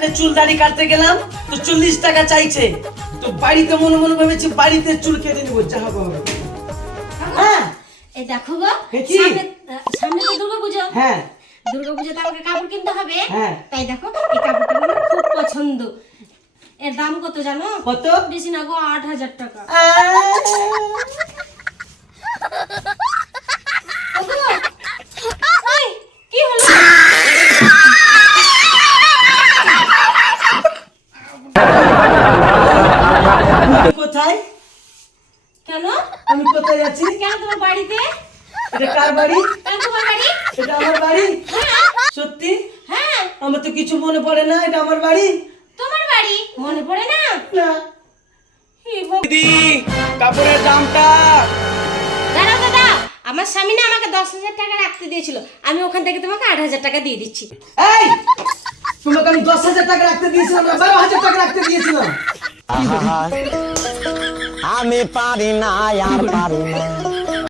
মানে চুল দাড়ি কাটতে গেলাম তো 40 টাকা চাইছে। তো বাড়িতে মনে মনে ভেবেছি বাড়িতে চুল কেটে নেবো, যা হবে হবে। হ্যাঁ এই দেখো গো, কি? সামনে তো দুর্গাপূজা। হ্যাঁ দুর্গাপূজাতে আমাকে কাপড় কিনতে হবে। হ্যাঁ। তাই দেখো এই কাপড়টা আমার খুব পছন্দ। এর দাম কত জানো? কত? বেশি না গো, 8000 টাকা। ওগো, এই, কি হলো? কোথায়? কেন? আমি কোথায় আছি? কেন তোমার বাড়িতে? এটা কার বাড়ি? কেন তোমার বাড়ি? এটা আমার বাড়ি। হ্যাঁ সত্যি? হ্যাঁ, আমার তো কিছু মনে পড়ে না, এটা আমার বাড়ি। তোমার বাড়ি মনে পড়ে না? না দিদি, কাপড়ের দামটা। দাঁড়াও দাদা, আমার স্বামী না আমাকে 10,000 টাকা রাখতে দিয়েছিল, আমি ওখান থেকে তোমাকে 8,000 টাকা দিয়ে দিচ্ছি। এই, তোমাকে আমি 10,000 টাকা রাখতে দিয়েছিলাম না 12,000 টাকা রাখতে দিয়েছিলাম। আমি পারি না আর পারি না।